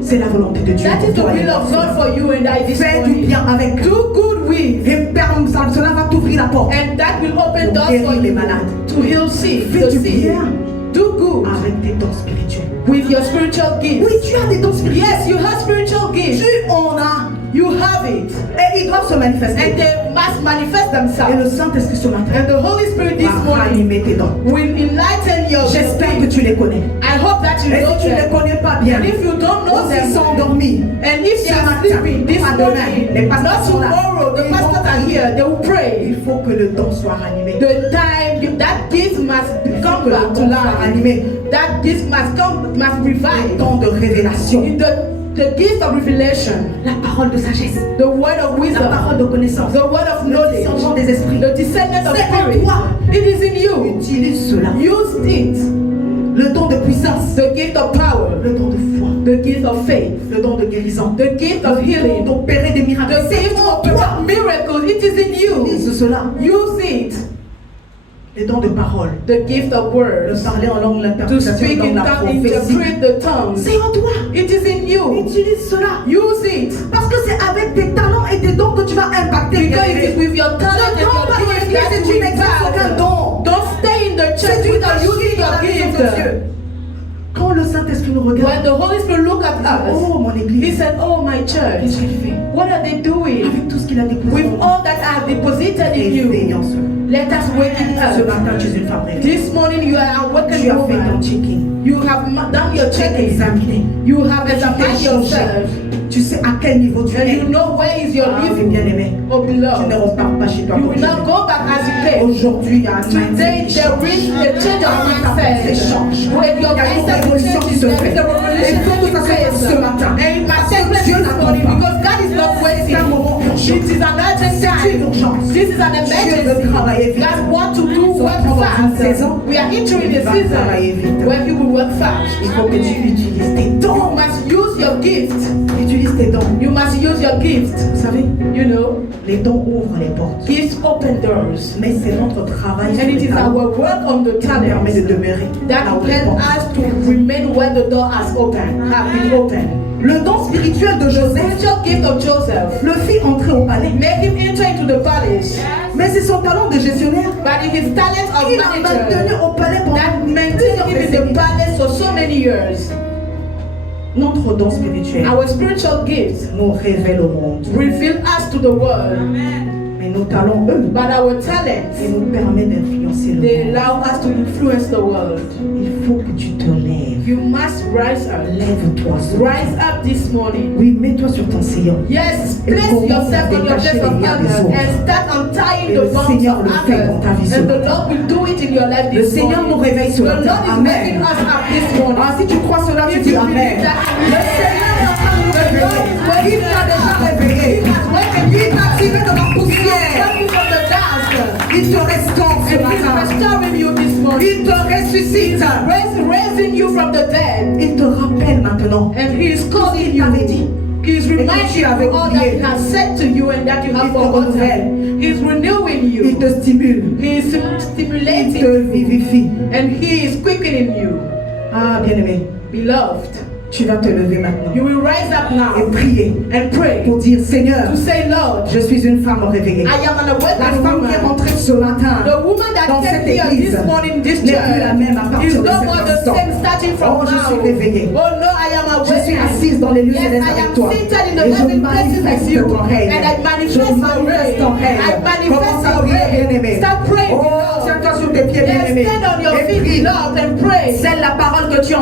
C'est la volonté de Dieu. That pour is the toi et will moi. of God for you and I this Fais du morning. bien avec. Do good with, Et perme ça, cela va t'ouvrir la porte. and that will open Pour doors for guérir les you malades. to heal sick, Fais the du sick. bien. Do good Avec tes dons spirituels. with your spiritual gifts. Oui, tu as des dons spirituels. Yes, you have spiritual gifts. Tu en as. You have it, Et ils doivent se and manifester. they must manifest Et themselves. le Saint-Esprit ce matin And the Holy Spirit this va morning ranimer tes dons. will enlighten your J'espère que gifts. tu les connais. I hope that you Et know si tu ne les them. connais pas bien, And if you don't know aussi them, sont endormis. and if they ce are matin, sleeping this pas demain, les morning, pasteurs not sont là. tomorrow, the Ils vont pastors are prier. here, they will pray. Il faut que le don soit ranimé. The time that gift must come Que le back to don soit life. ranimé. That gift must come, must Le revive. don de révélation. In the gift of revelation, La parole de sagesse. the word of La wisdom, parole de connaissance. the word of Le discernement knowledge, des esprits. the discernment of C'est en spirit. toi. It is in you. Utilise cela. Use it. Le don de puissance. The gift of power, Le don de foi. the gift of faith, Le don de guérison. the gift of Le don healing, d'opérer des miracles. the gift of miracles. It is in you. Utilise cela. Use it. Les dons de parole. The gift of De words, parler en langue, to l'interprétation, speak dans in la tongues, prophétie. interpret the tongues. C'est en toi. It is in you. Utilise cela. Use it. Parce que c'est avec tes talents et tes dons que tu vas impacter. Because it is bien-aimé. with your talent and Ne tombe pas dans your gift l'église that et you tu n'exerces aucun impact. don. Don't stay in the church C'est une without machine using dans your la maison gift. de Dieu. Quand le Saint-Esprit nous When regarde, the Holy Spirit looked at us, oh mon He église, said, "Oh my qu'est-ce church, qu'il fait what are they doing avec tout ce qu'il a déposé with en nous? all that I have deposited in you? Réveillons-le. Let us wake it Ce up." matin, tu es une femme réveillée. This morning you are awakened Tu as fait ton woman. checking. You have done your Tu as checking. examiné. You have examined Tu as changé. yourself. Tu sais à quel niveau tu And es. you know where is your Ah, living. bien aimé. Oh Tu ne beloved, repars pas chez toi. you comme will tu not es. go back as you came. Aujourd'hui, il y a un Today mindset qui there change. is a change of mindset. Change. When your Il y a une mindset révolution qui changes, se there fait. is a Et revolution il faut que ça se taking fasse place. ce matin. And it must take place Dieu this n'attend morning pas. because God is not waiting. C'est un moment urgent. It is an urgent C'est une time. urgence. This is an Dieu veut emergency. travailler vite. God wants to do Nous work sommes dans une fast. saison. We are entering Il a va travailler season vite. where you will work fast. Il faut que tu utilises tes You dons. must use your gift. Utilise tes dons. You must use your gift. Vous savez, You know, les dons ouvrent les portes. gifts open doors. Mais c'est notre travail sur And it les is talents our work on the qui nous permet de talent demeurer that là où les help portes. us to remain where the door has been opened. Le don spirituel de The Joseph spiritual gift of Joseph le fit entrer au palais. made him enter into the palace, Mais c'est son talent de gestionnaire but it is talent of qui l'a maintenu manager au palais pendant that maintained him in the décennies. palace for so many years. Notre don spirituel Our spiritual gifts nous révèle au monde. reveal us to the world, Mais nos talents, eux, but our talents, ils nous permettent d'influencer le they monde. allow us to influence the world. Il faut que tu te lèves. You must rise up. Lève-toi. Rise up this morning. Oui, mets-toi sur ton sillon. Yes, Et place commence yourself à on your détacher place of les liens des honor autres. and start untying Et the le bonds Seigneur of le fait dans ta vie others. ce And the matin. Lord will do it in your life Le this Seigneur morning. nous réveille ce The matin. Lord is Amen. waking us up this morning. Ah, si tu crois cela, tu If dis you Amen. believe that, Le Seigneur est en train de nous réveiller. Il t'a déjà réveillé. Il t'a tiré de la poussière. Coming from the dust, Il te restaure ce and He's matin. restoring you this morning. Il te ressuscite. Raising you from the dead, Il te rappelle maintenant. and He is calling Il t'avait you. dit. He's reminding you avais of all that oublié. He has said to you and that you have Il te renouvelle. forgotten. He's renewing Il you. te stimule. He is Il stimulating te you. vivifie. And He is quickening you. Ah, bien-aimé, Beloved, tu vas te lever maintenant you will rise up et now prier and pray pour dire, Seigneur, to say, Lord, je suis une femme réveillée. I am an La awakened femme qui est woman. rentrée ce matin The woman that dans came cette here église this morning, this n'est plus la même à church, partir is de no cet more the instant. same starting from Oh, je suis now. réveillée. Oh no, I am Je suis awakened. assise dans les lieux Yes, célestes I avec am toi. seated in the Et je heavenly places with manifeste you. ton règne. And I Je manifest your manifeste ton reign. règne. I manifest Commence à your prier, reign. bien-aimé. Start praying. Oh, beloved. tiens-toi sur tes pieds, Yes, bien-aimé. stand on your Et feet, prie. beloved, and pray. C'est la parole que tu